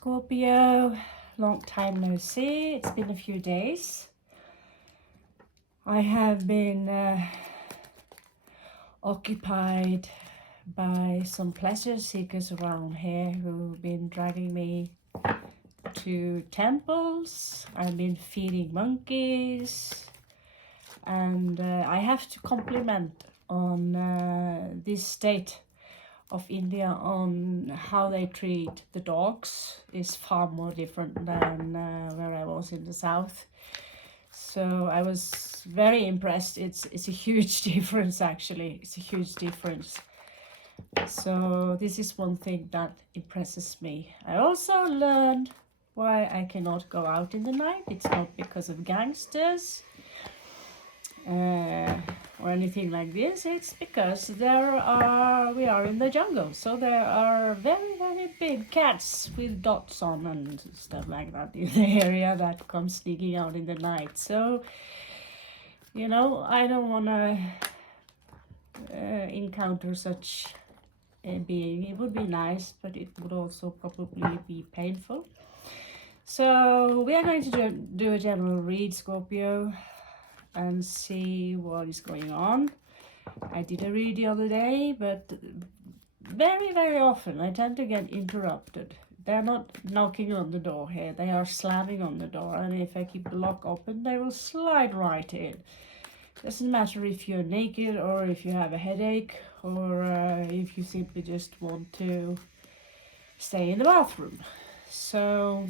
Scorpio, long time no see. It's been a few days. I have been occupied by some pleasure seekers around here who've been dragging me to temples. I've been feeding monkeys, and I have to compliment on this state of India on how they treat the dogs is far more different than where I was in the south. So I was very impressed. It's a huge difference, actually. It's a huge difference. So this is one thing that impresses me. I also learned why I cannot go out in the night. It's not because of gangsters or anything like this. It's because we are in the jungle, so there are very big cats with dots on and stuff like that in the area that come sneaking out in the night. So I don't want to encounter such a being. It would be nice, but it would also probably be painful. So we are going to do a general read, Scorpio, and see what is going on. I did a read the other day, but very often I tend to get interrupted. They're not knocking on the door here, they are slamming on the door, and if I keep the lock open, they will slide right in. Doesn't matter if you're naked or if you have a headache or if you simply just want to stay in the bathroom. So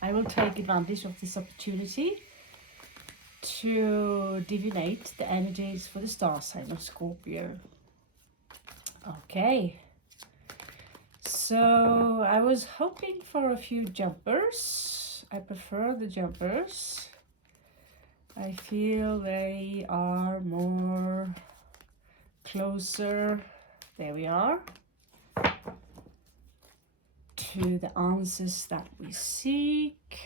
I will take advantage of this opportunity to divinate the energies for the star sign of Scorpio. Okay, so I was hoping for a few jumpers. I prefer the jumpers. I feel they are more closer, there we are, to the answers that we seek.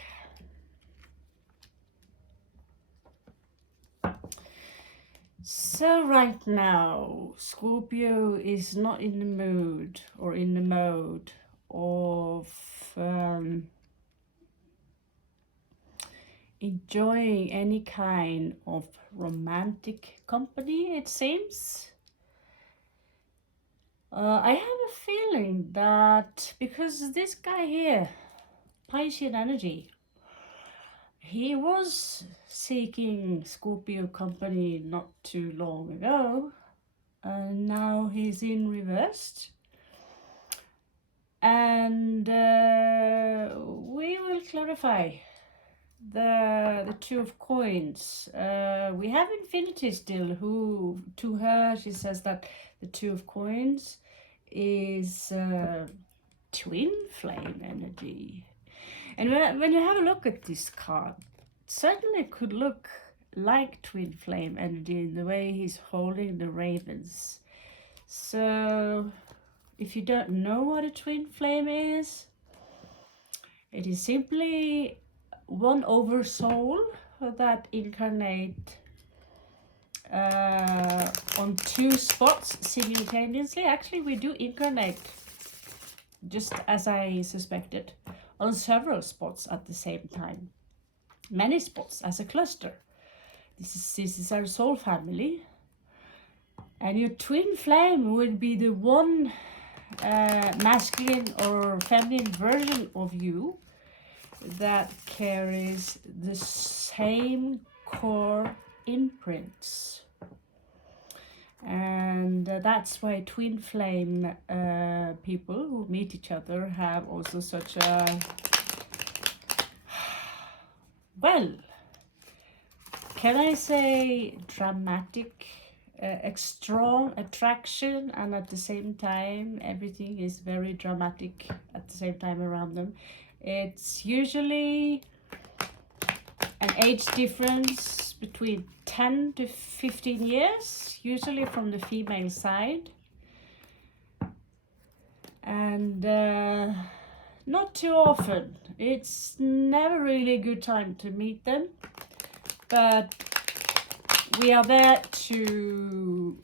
So right now, Scorpio is not in the mood or in the mode of enjoying any kind of romantic company, it seems. I have a feeling that because this guy here, Piscean energy, he was seeking Scorpio company not too long ago, and now he's in reversed. And we will clarify the Two of Coins. We have Infinity still, who to her she says that the Two of Coins is twin flame energy. And when you have a look at this card, it certainly could look like twin flame energy in the way he's holding the ravens. So if you don't know what a twin flame is, it is simply one oversoul that incarnate on two spots simultaneously. Actually, we do incarnate, just as I suspected, on several spots at the same time. Many spots as a cluster. This is our soul family. And your twin flame would be the one masculine or feminine version of you that carries the same core imprints. And that's why twin flame people who meet each other have also such a, well, can I say dramatic, strong attraction, and at the same time everything is very dramatic at the same time around them. It's usually an age difference between 10 to 15 years, usually from the female side. And not too often. It's never really a good time to meet them. But we are there to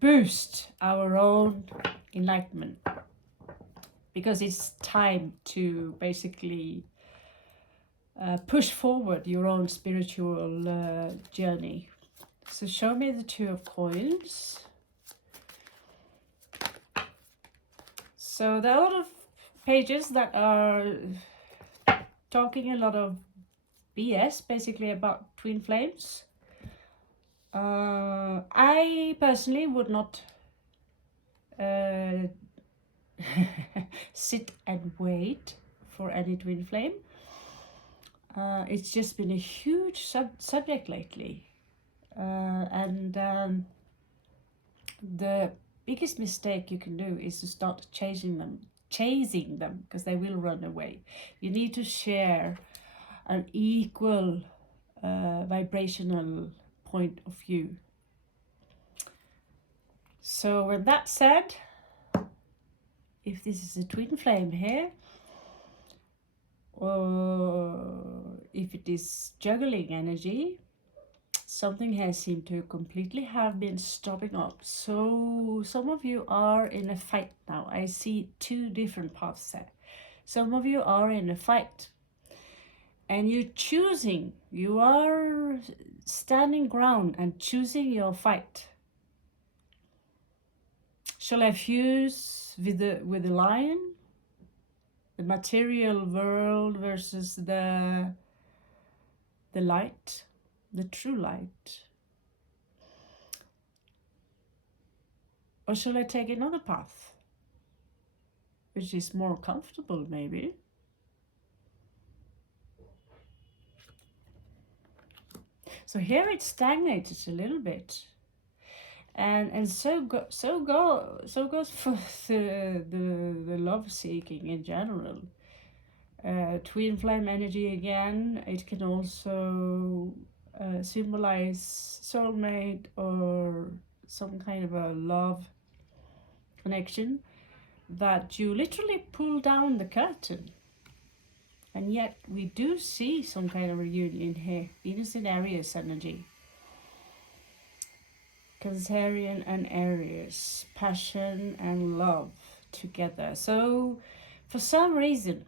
boost our own enlightenment, because it's time to basically push forward your own spiritual journey. So show me the Two of Coins. So there are a lot of pages that are talking a lot of BS, basically, about twin flames. I personally would not sit and wait for any twin flame. It's just been a huge subject lately. The biggest mistake you can do is to start chasing them, because they will run away. You need to share an equal vibrational point of view. So with that said, if this is a twin flame here, or if it is juggling energy, something has seemed to completely have been stopping up. So some of you are in a fight now. I see two different paths there. Some of you are in a fight, and you're choosing, you are standing ground and choosing your fight. Shall I fuse with the lion? The material world versus the light, the true light? Or shall I take another path, which is more comfortable maybe? So here it stagnated a little bit, and so goes for the love seeking in general. Twin flame energy again. It can also symbolize soulmate or some kind of a love connection that you literally pull down the curtain. And yet we do see some kind of reunion here. Venus in Aries energy. Cancerian and Aries. Passion and love together. So for some reason,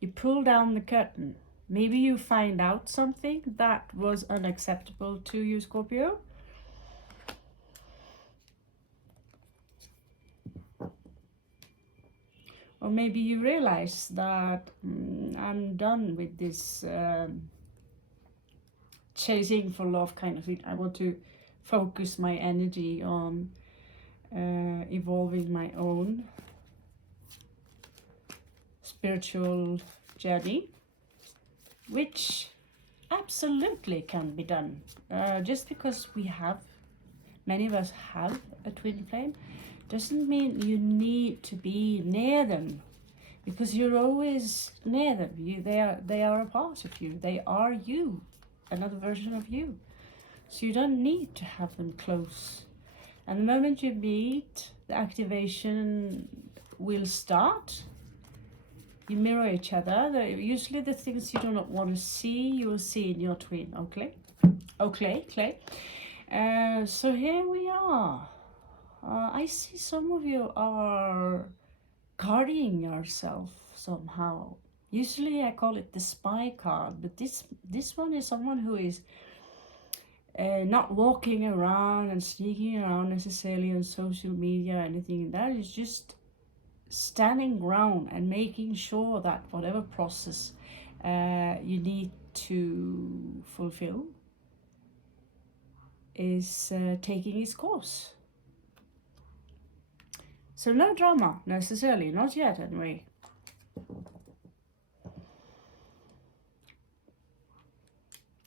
you pull down the curtain. Maybe you find out something that was unacceptable to you, Scorpio. Or maybe you realize that I'm done with this chasing for love kind of thing. I want to focus my energy on evolving my own spiritual journey, which absolutely can be done. Just because many of us have a twin flame, doesn't mean you need to be near them, because you're always near them. They are a part of you. They are you, another version of you. So you don't need to have them close. And the moment you meet, the activation will start. You mirror each other. Usually the things you do not want to see, you will see in your twin. Okay? Okay. So here we are. I see some of you are guarding yourself somehow. Usually I call it the spy card, but this one is someone who is not walking around and sneaking around necessarily on social media or anything. That is just standing ground and making sure that whatever process you need to fulfill is taking its course. So no drama necessarily, not yet anyway.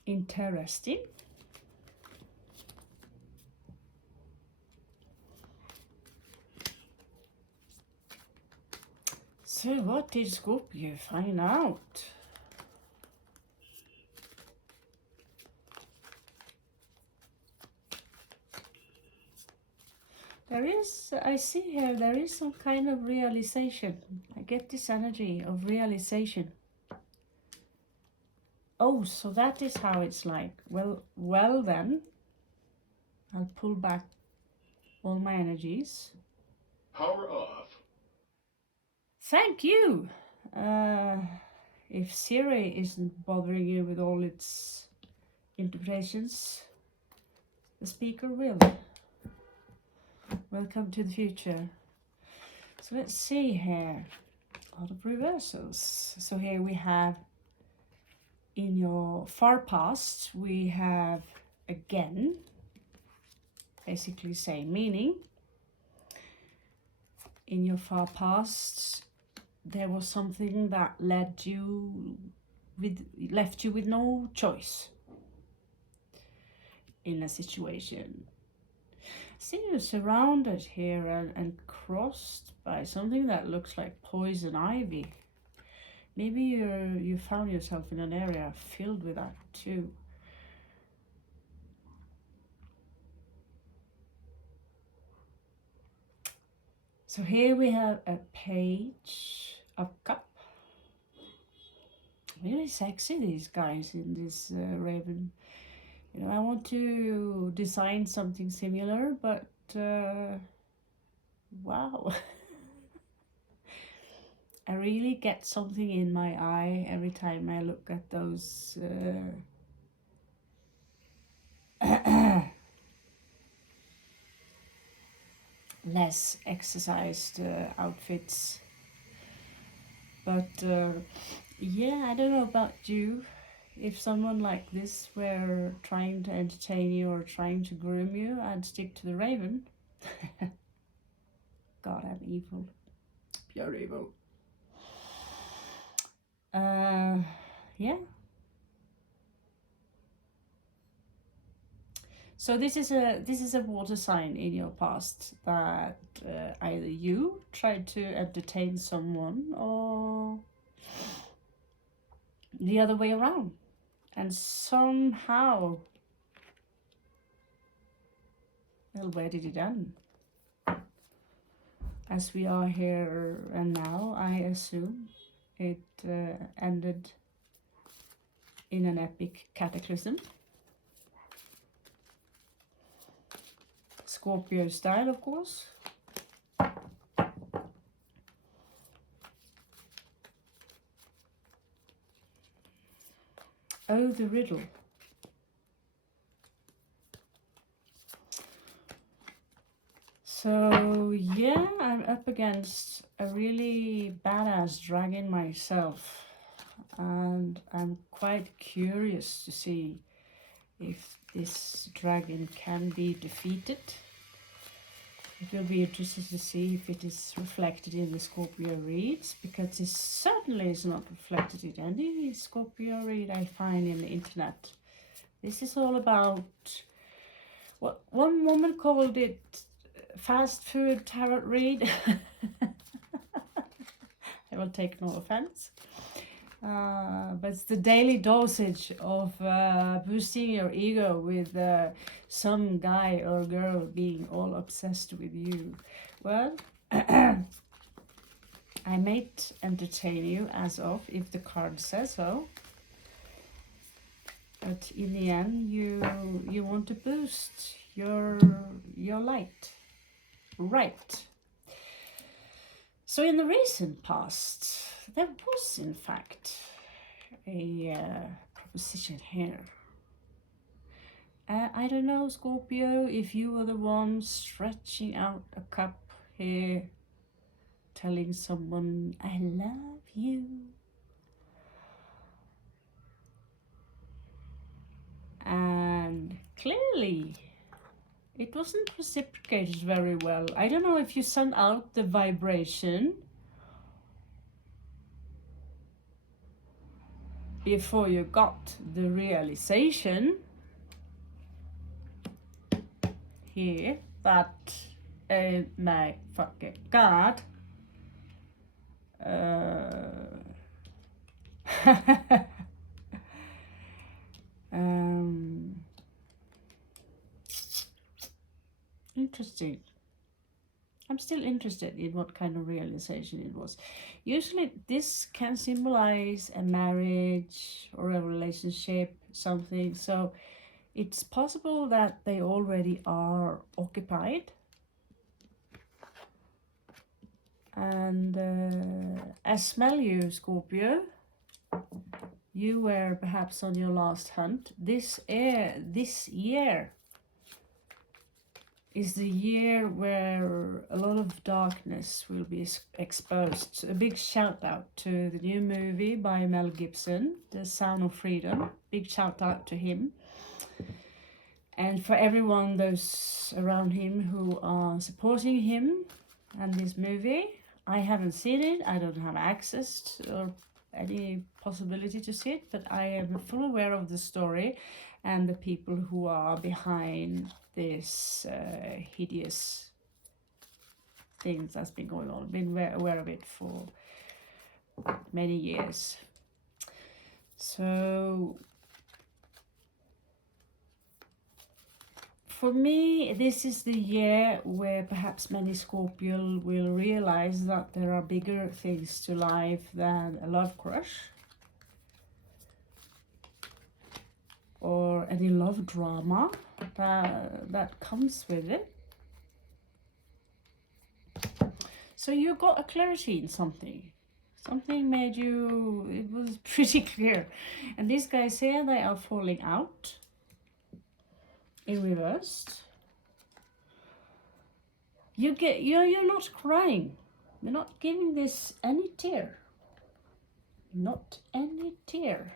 Interesting. So what did Scorpio find out? I see here, there is some kind of realization. I get this energy of realization. Oh, so that is how it's like. Well then, I'll pull back all my energies. Power off. Thank you. If Siri isn't bothering you with all its interpretations, the speaker will. Welcome to the future. So let's see here. A lot of reversals. So here we have, in your far past, we have again, basically same meaning. In your far past, there was something that left you with no choice in a situation. See, you're surrounded here and crossed by something that looks like poison ivy. Maybe you found yourself in an area filled with that too. So here we have a page of cup. Really sexy, these guys in this raven. You know, I want to design something similar, but wow. I really get something in my eye every time I look at those less exercised outfits. But yeah, I don't know about you. If someone like this were trying to entertain you or trying to groom you, I'd stick to the raven. God, I'm evil. Pure evil. Yeah. So this is a water sign in your past that either you tried to entertain someone or the other way around, and somehow, well, where did it end? As we are here and now, I assume it ended in an epic cataclysm. Scorpio style, of course. Oh, the riddle. So yeah, I'm up against a really badass dragon myself, and I'm quite curious to see if this dragon can be defeated. It will be interesting to see if it is reflected in the Scorpio reads, because it certainly is not reflected in any Scorpio read I find in the internet. This is all about what one woman called it fast food tarot read. I will take no offense. But it's the daily dosage of boosting your ego with some guy or girl being all obsessed with you. Well, I might entertain you as of if the card says so. But in the end, you want to boost your light, right? So in the recent past, there was in fact a proposition here. I don't know, Scorpio, if you were the one stretching out a cup here, telling someone, I love you. And clearly, it wasn't reciprocated very well. I don't know if you sent out the vibration before you got the realization here that, oh my fucking God, interesting. I'm still interested in what kind of realization it was. Usually this can symbolize a marriage or a relationship, something. So it's possible that they already are occupied. And I smell you, Scorpio. You were perhaps on your last hunt. This year is the year where a lot of darkness will be exposed. A big shout out to the new movie by Mel Gibson, The Sound of Freedom. Big shout out to him. And for everyone, those around him who are supporting him and this movie. I haven't seen it. I don't have access to, or any possibility to see it, but I am fully aware of the story and the people who are behind this hideous things that's been going on. I've been aware of it for many years. So for me, this is the year where perhaps many Scorpio will realize that there are bigger things to life than a love crush or any love drama that comes with it. So you got a clarity in something. Something made you, it was pretty clear. And these guys here, they are falling out in reversed. You're not crying. You're not giving this any tear. Not any tear.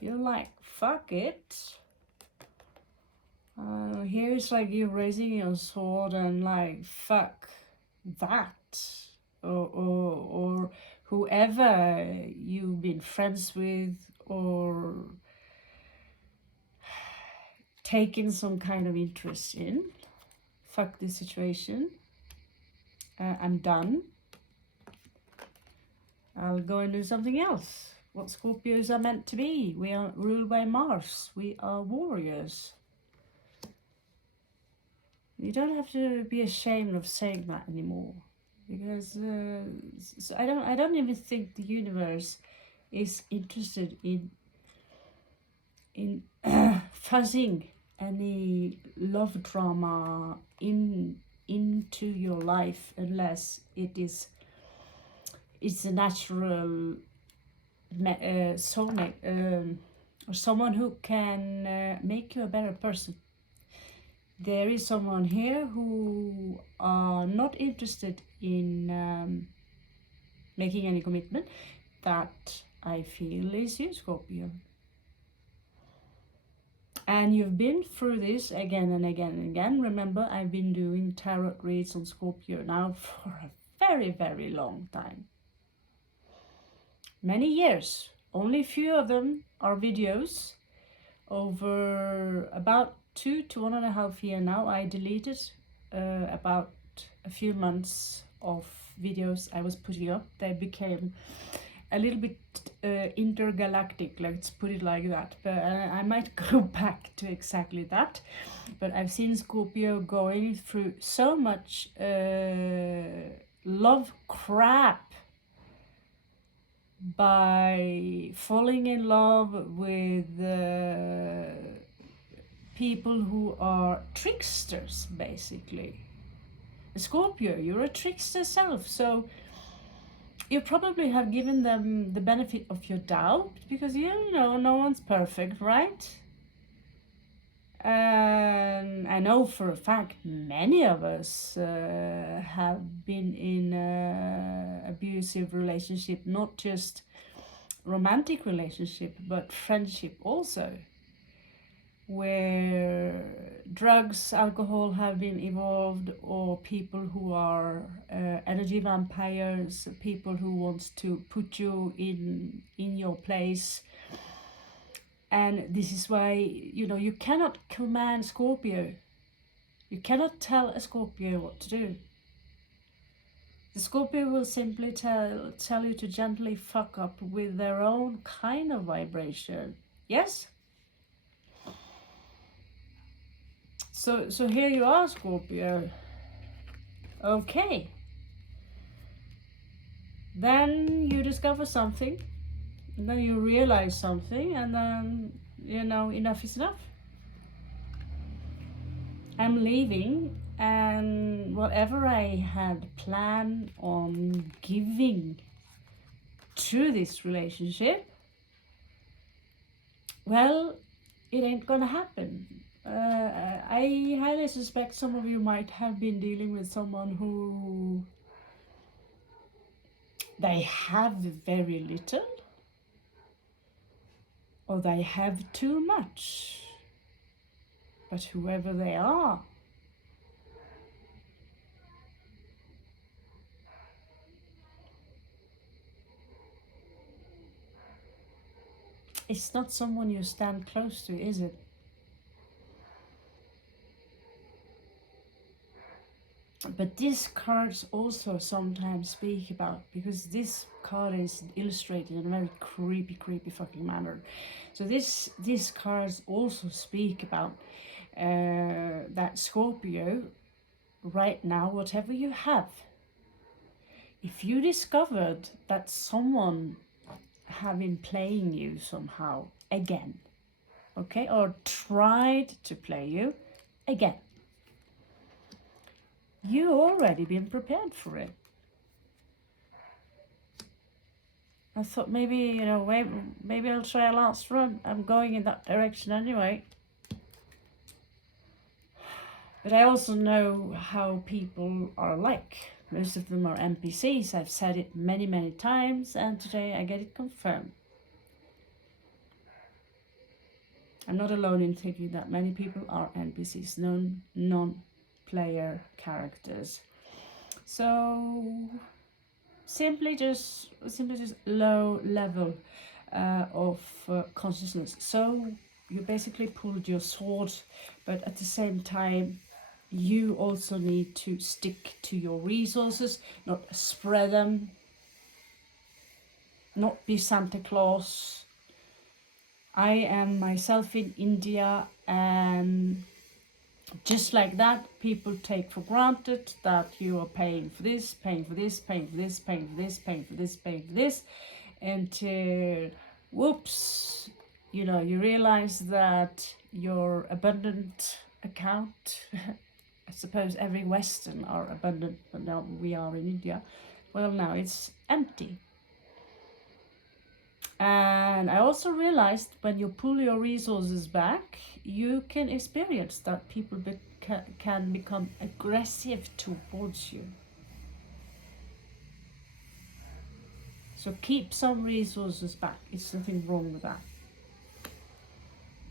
You're like, fuck it. Here it's like you're raising your sword and like, fuck that. Or whoever you've been friends with or taken some kind of interest in. Fuck this situation. I'm done. I'll go and do something else. What Scorpios are meant to be. We are ruled by Mars. We are warriors. You don't have to be ashamed of saying that anymore, because so I don't even think the universe is interested in fuzzing any love drama into your life unless it's a natural soulmate or someone who can make you a better person. There is someone here who are not interested in making any commitment. That I feel is you, Scorpio. And you've been through this again and again and again. Remember, I've been doing tarot reads on Scorpio now for a very, very long time. Many years. Only a few of them are videos. Over about 2 to 1.5 years now, I deleted about a few months of videos I was putting up. They became a little bit intergalactic, let's put it like that. But I might go back to exactly that. But I've seen Scorpio going through so much love crap by falling in love with people who are tricksters, basically. Scorpio, you're a trickster self, so you probably have given them the benefit of your doubt, because you know no one's perfect, right? And I know for a fact many of us have been in an abusive relationship, not just romantic relationship, but friendship also, where drugs, alcohol have been involved, or people who are energy vampires, people who wants to put you in your place. And this is why, you know, you cannot command Scorpio. You cannot tell a Scorpio what to do. The Scorpio will simply tell you to gently fuck up with their own kind of vibration. Yes? So here you are, Scorpio. Okay. Then you discover something. And then you realize something, and then, you know, enough is enough. I'm leaving And whatever I had planned on giving to this relationship, well, it ain't gonna happen. I highly suspect some of you might have been dealing with someone who they have very little, or they have too much. But whoever they are, it's not someone you stand close to, is it? But these cards also sometimes speak about, because this card is illustrated in a very creepy fucking manner. So these cards also speak about that Scorpio, right now, whatever you have, if you discovered that someone have been playing you somehow again, okay, or tried to play you again, you already been prepared for it. I thought maybe, you know, maybe I'll try a last run. I'm going in that direction anyway. But I also know how people are like. Most of them are NPCs. I've said it many times, and today I get it confirmed. I'm not alone in thinking that many people are NPCs, non-player characters. So simply just low level of consciousness. So you basically pulled your sword, but at the same time you also need to stick to your resources, not spread them, not be Santa Claus. I am myself in India, and just like that, people take for granted that you are paying for this, paying for this, paying for this, paying for this, paying for this, paying for this, and whoops, you know, you realize that your abundant account, I suppose every Western are abundant, but now we are in India, well, now it's empty. And I also realized when you pull your resources back, you can experience that people can become aggressive towards you. So keep some resources back. It's nothing wrong with that,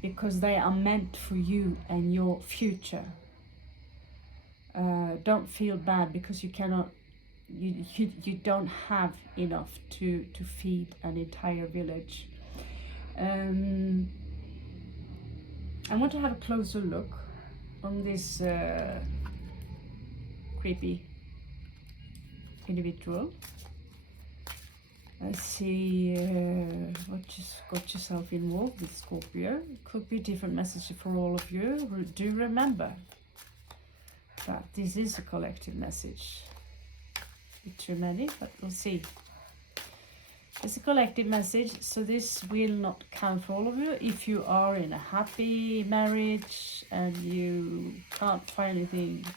because they are meant for you and your future. Don't feel bad because you cannot. You don't have enough to feed an entire village. I want to have a closer look on this creepy individual. I see what just got yourself involved with, Scorpio. It could be a different message for all of you. Do remember that this is a collective message. Too many, but we'll see. It's a collective message, so this will not count for all of you. If you are in a happy marriage and you can't find anything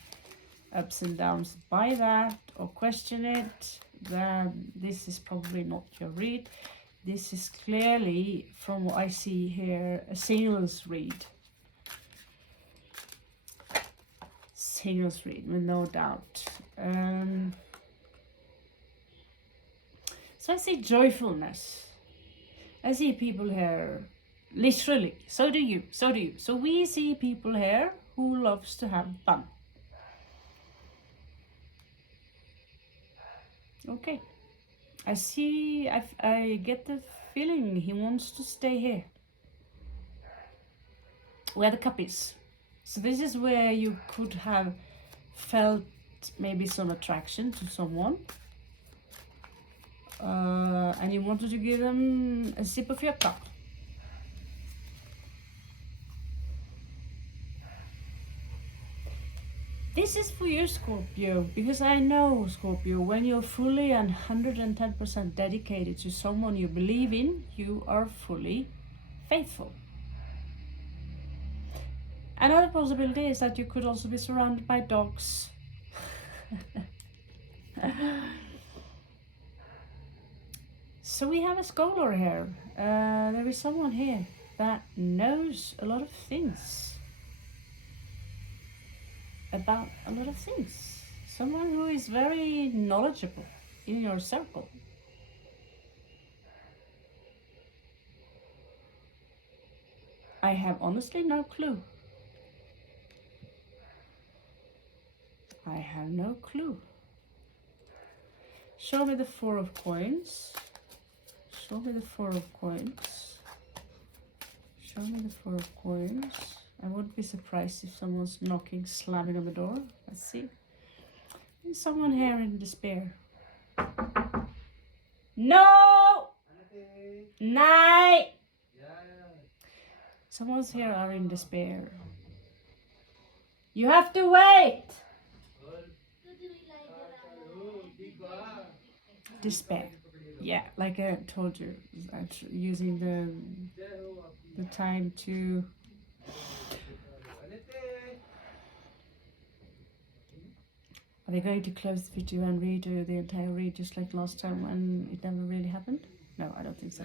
ups and downs by that or question it, then this is probably not your read. This is clearly, from what I see here, a singles read. Singles read, with no doubt. So I see joyfulness. I see people here, literally, so do you. So we see people here who loves to have fun. Okay. I get the feeling he wants to stay here, where the cup is. So this is where you could have felt maybe some attraction to someone. And you wanted to give them a sip of your cup. This is for you, Scorpio, because I know, Scorpio, when you're fully and 110% dedicated to someone you believe in, you are fully faithful. Another possibility is that you could also be surrounded by dogs. So we have a scholar here. There is someone here that knows a lot of things about a lot of things. Someone who is very knowledgeable in your circle. I have honestly no clue. I have no clue. Show me the 4 of coins. Show me the 4 of coins. Show me the 4 of coins. I wouldn't be surprised if someone's knocking, slamming on the door. Let's see. There's someone here in despair. No! Night! Someone's here are in despair. You have to wait! Despair. Yeah, like I told you, using the time to Are we going to close the video and redo the entire read just like last time when it never really happened? No, I don't think so.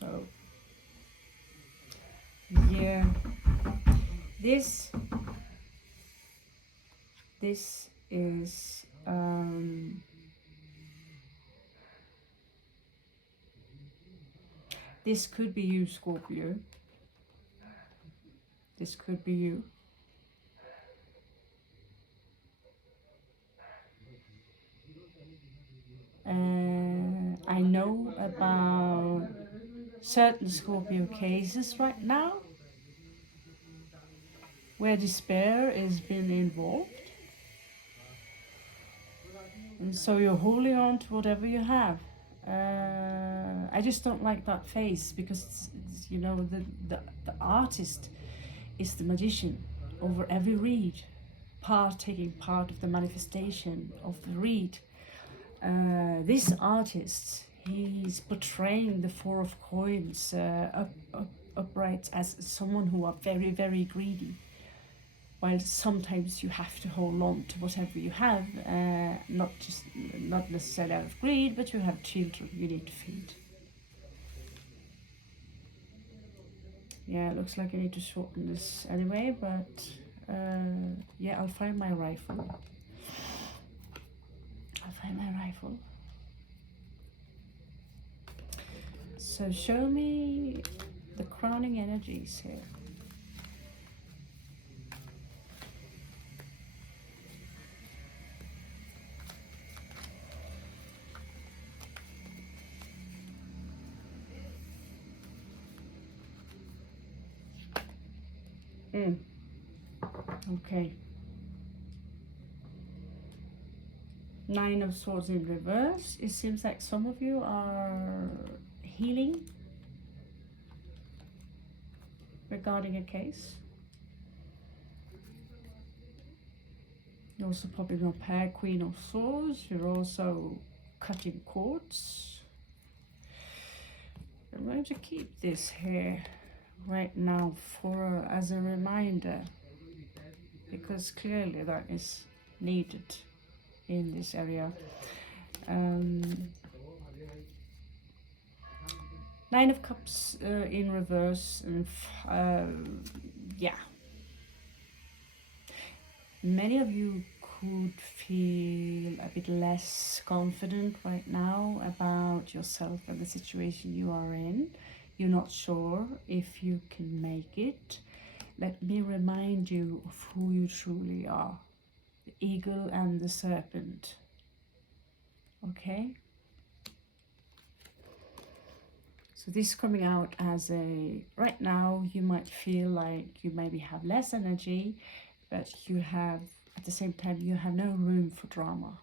So, yeah, this is this could be you, Scorpio. This could be you. I know about certain Scorpio cases right now where despair has been involved. And so you're holding on to whatever you have. I just don't like that face because it's, you know, the artist is the magician over every read, taking part of the manifestation of the read. This artist, he's portraying the 4 of coins upright as someone who are very, very greedy. While sometimes you have to hold on to whatever you have, not necessarily out of greed, but you have children you need to feed. Yeah, it looks like I need to shorten this anyway, but yeah, I'll find my rifle. So show me the crowning energies here. Okay. 9 of Swords in reverse. It seems like some of you are healing regarding a case. You're also popping up here, Queen of Swords. You're also cutting cords. I'm going to keep this here right now for as a reminder, because clearly that is needed in this area. 9 of Cups in reverse, and yeah, many of you could feel a bit less confident right now about yourself and the situation you are in. You're not sure if you can make it. Let me remind you of who you truly are. The eagle and the serpent. Okay? So this coming out as a, right now you might feel like you maybe have less energy, but you have, at the same time, you have no room for drama.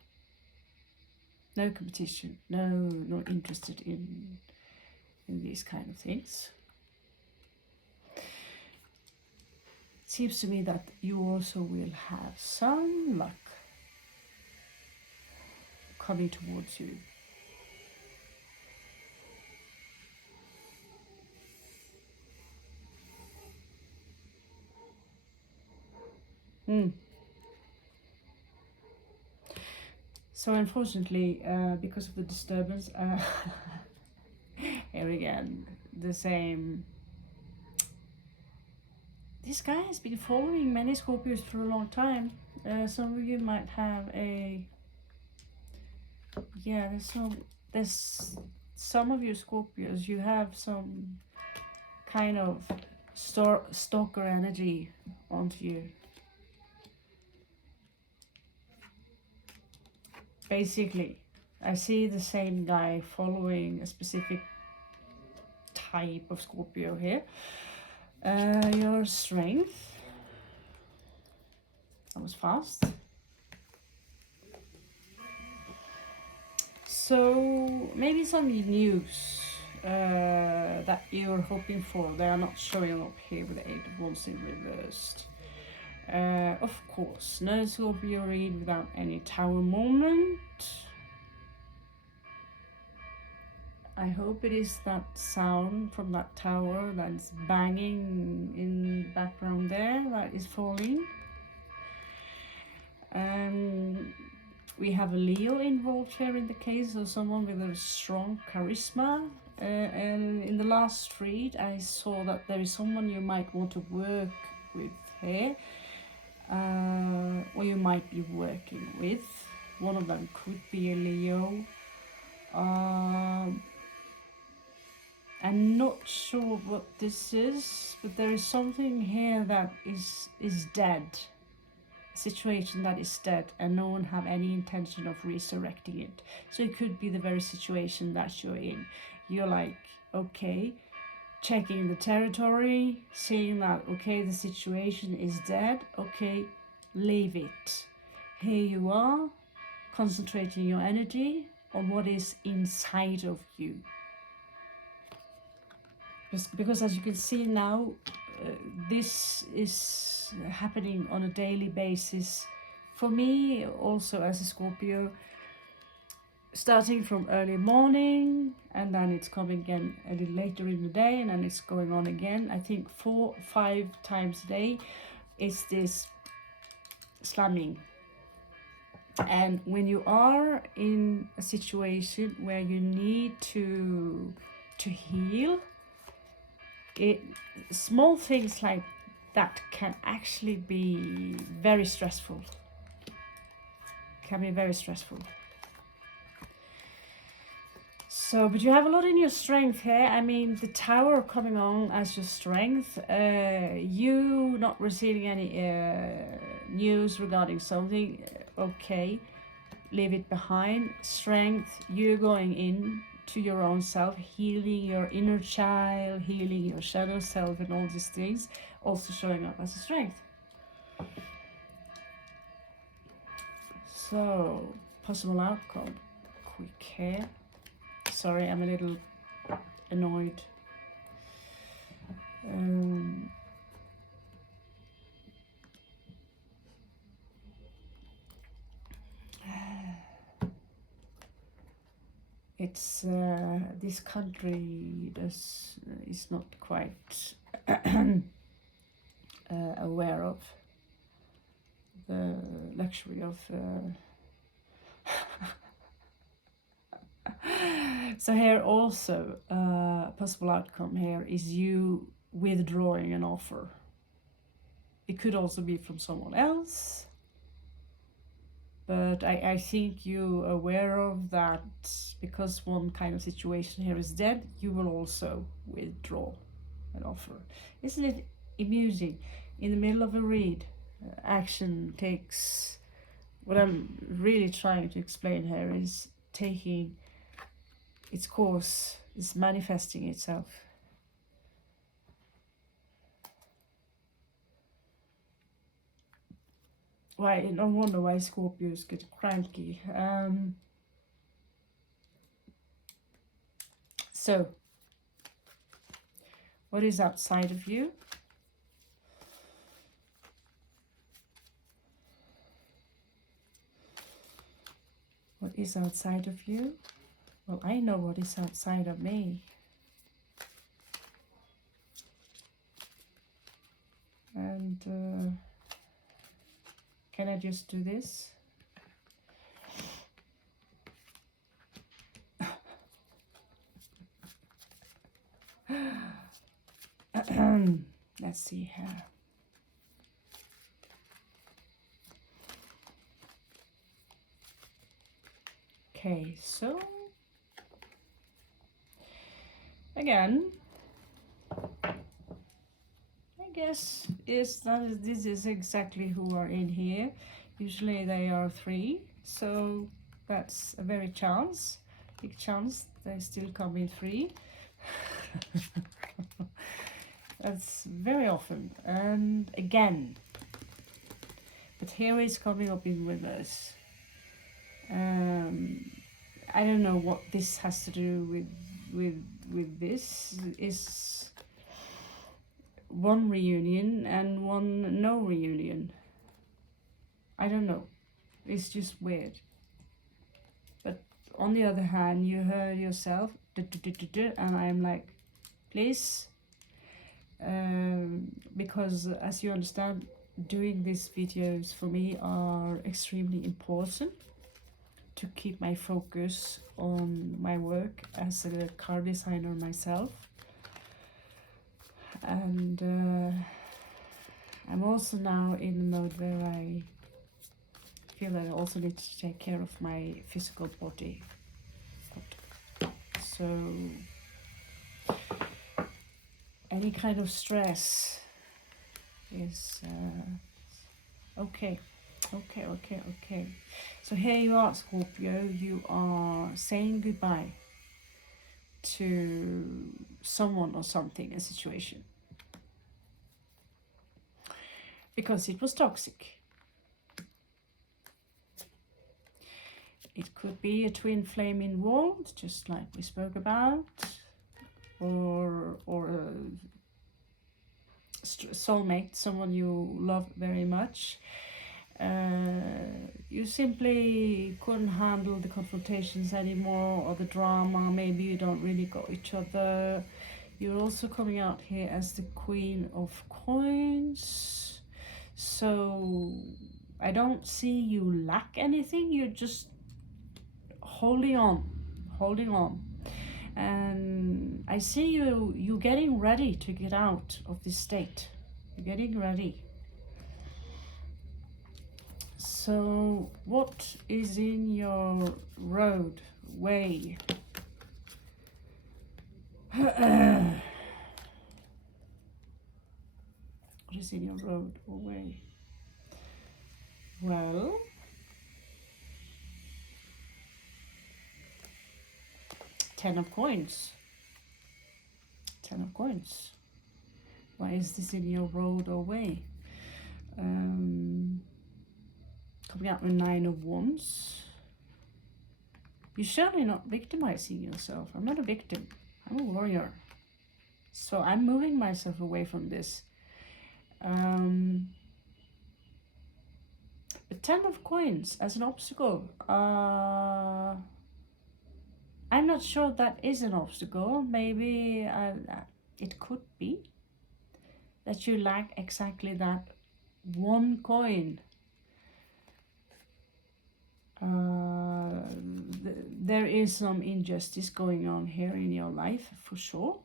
No competition, not interested in these kind of things. It seems to me that you also will have some luck coming towards you. So unfortunately, because of the disturbance, here again, the same. This guy has been following many Scorpios for a long time. Some of you might have a, yeah, there's some of you Scorpios, you have some kind of stalker energy onto you. Basically, I see the same guy following a specific type of Scorpio here. Your strength. That was fast. So maybe some news that you're hoping for. They are not showing up here with the 8 of Wands in reversed. Of course, no Scorpio read without any tower moment. I hope it is that sound from that tower that is banging in the background there that is falling. We have a Leo involved here in the case, or someone with a strong charisma. And in the last read, I saw that there is someone you might want to work with here, or you might be working with. One of them could be a Leo. I'm not sure what this is, but there is something here that is dead. A situation that is dead, and no one have any intention of resurrecting it. So it could be the very situation that you're in. You're like, okay, checking the territory, seeing that, okay, the situation is dead, okay, leave it. Here you are, concentrating your energy on what is inside of you. Because as you can see now, this is happening on a daily basis. For me, also as a Scorpio, starting from early morning, and then it's coming again a little later in the day, and then it's going on again. I think 4-5 times a day is this slamming. And when you are in a situation where you need to heal, small things like that can actually be very stressful. Can be very stressful. So, but you have a lot in your strength here. I mean, the tower coming on as your strength. You not receiving any news regarding something. Okay, leave it behind. Strength, you're going in to your own self, healing your inner child, healing your shadow self, and all these things, also showing up as a strength. So, possible outcome, quick here. Sorry, I'm a little annoyed. It's this country is not quite aware of the luxury of so here also possible outcome here is you withdrawing an offer. It could also be from someone else, but I think you're aware of that, because one kind of situation here is dead, you will also withdraw an offer. Isn't it amusing? In the middle of a read, action takes, what I'm really trying to explain here is taking its course, is manifesting itself. Why? No wonder why Scorpios get cranky. So, what is outside of you? What is outside of you? Well, I know what is outside of me. And Can I just do this? Let's see here. Okay, so again, I guess this is exactly who are in here. Usually they are 3, so that's a very big chance they still come in 3. That's very often, and again, but here is coming up in reverse. I don't know what this has to do with this. Is one reunion and one no reunion. I don't know. It's just weird. But on the other hand, you heard yourself, and I'm like, please, because as you understand, doing these videos for me are extremely important to keep my focus on my work as a car designer myself. And I'm also now in the mode where I feel that I also need to take care of my physical body. So any kind of stress is okay. So here you are, Scorpio. You are saying goodbye to someone or something, a situation, because it was toxic. It could be a twin flame involved, just like we spoke about, or a soulmate, someone you love very much. You simply couldn't handle the confrontations anymore, or the drama. Maybe you don't really got each other. You're also coming out here as the Queen of Coins, so I don't see you lack anything. You're just holding on, and I see you getting ready to get out of this state. You're getting ready. So what is in your roadway? What is in your roadway? Well, Ten of Coins. Why is this in your road or way? Coming out with 9 of Wands. You're surely not victimizing yourself. I'm not a victim. I'm a warrior. So I'm moving myself away from this. The 10 of Coins as an obstacle. I'm not sure that is an obstacle. Maybe it could be that you lack exactly that one coin. There is some injustice going on here in your life for sure,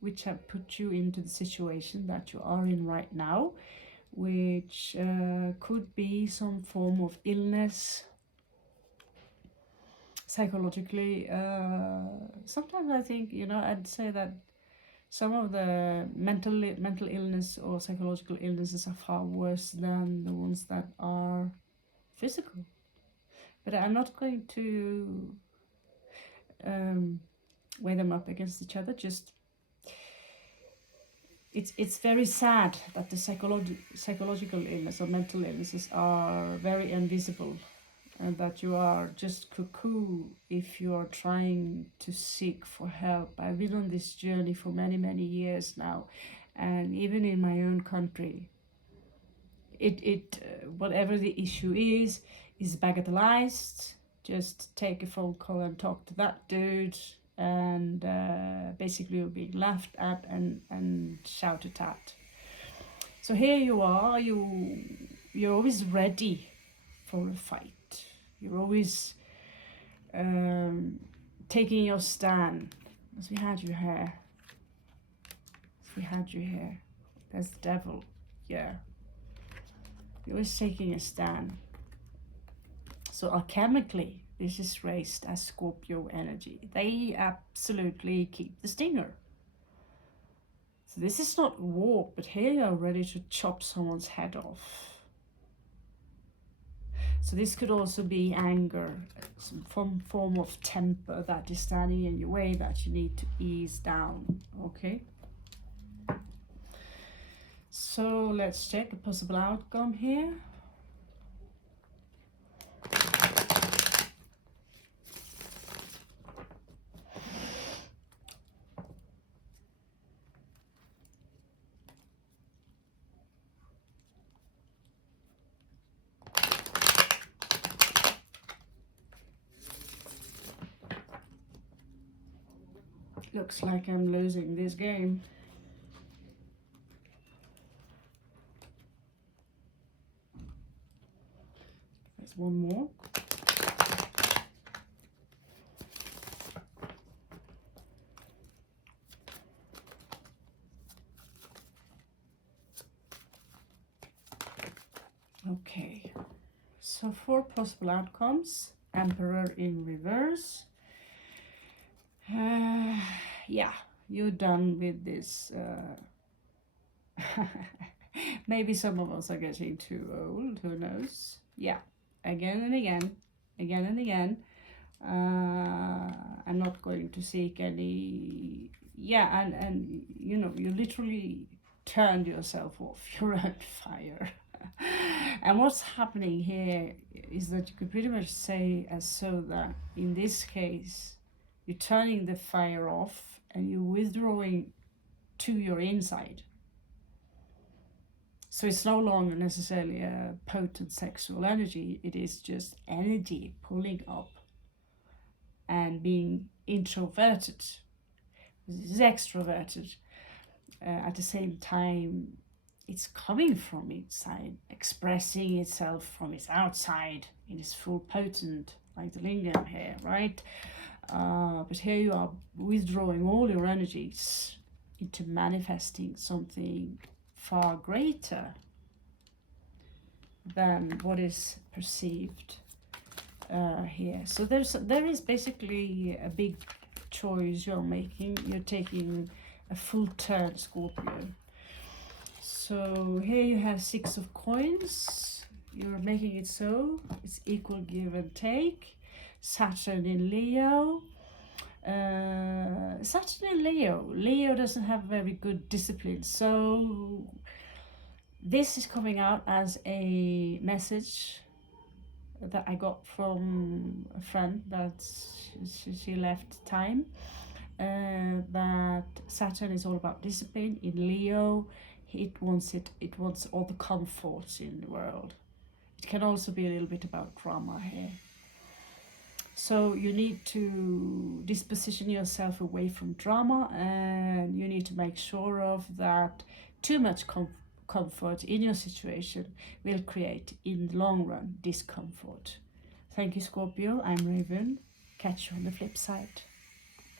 which have put you into the situation that you are in right now, which could be some form of illness. Psychologically, sometimes I think, I'd say that some of the mental illness or psychological illnesses are far worse than the ones that are physical. But I'm not going to weigh them up against each other. Just it's very sad that the psychological illness or mental illnesses are very invisible, and that you are just cuckoo if you are trying to seek for help. I've been on this journey for many years now, and even in my own country, whatever the issue is bagatellized. Just take a phone call and talk to that dude, and basically you're being laughed at and shouted at. So here you are, you you're always ready for a fight. You're always taking your stand. As we had you here. As we had you here. There's the devil. Yeah. You're always taking a stand. So alchemically, this is raised as Scorpio energy. They absolutely keep the stinger. So this is not war, but here you're ready to chop someone's head off. So this could also be anger, some form of temper that is standing in your way that you need to ease down, okay? So let's check a possible outcome here. Looks like I'm losing this game. There's one more. Okay, so 4 possible outcomes. Emperor in reverse. Yeah, you're done with this. Maybe some of us are getting too old, who knows? Yeah, again and again, again and again. I'm not going to seek any, yeah, and you know, you literally turned yourself off, you're on fire. And what's happening here is that you could pretty much say as so that in this case, you're turning the fire off and you're withdrawing to your inside. So it's no longer necessarily a potent sexual energy, it is just energy pulling up and being introverted. This is extroverted. At the same time, it's coming from inside, expressing itself from its outside in its full potent, like the lingam here, right? But here you are withdrawing all your energies into manifesting something far greater than what is perceived here. So there is basically a big choice you're making. You're taking a full turn, Scorpio. So here you have 6 of coins. You're making it so. It's equal give and take. Saturn in Leo. Saturn in Leo. Leo doesn't have very good discipline. So this is coming out as a message that I got from a friend that she left time. That Saturn is all about discipline. In Leo, it wants all the comforts in the world. It can also be a little bit about drama here. So you need to disposition yourself away from drama, and you need to make sure of that too much comfort in your situation will create, in the long run, discomfort. Thank you, Scorpio. I'm Raven. Catch you on the flip side.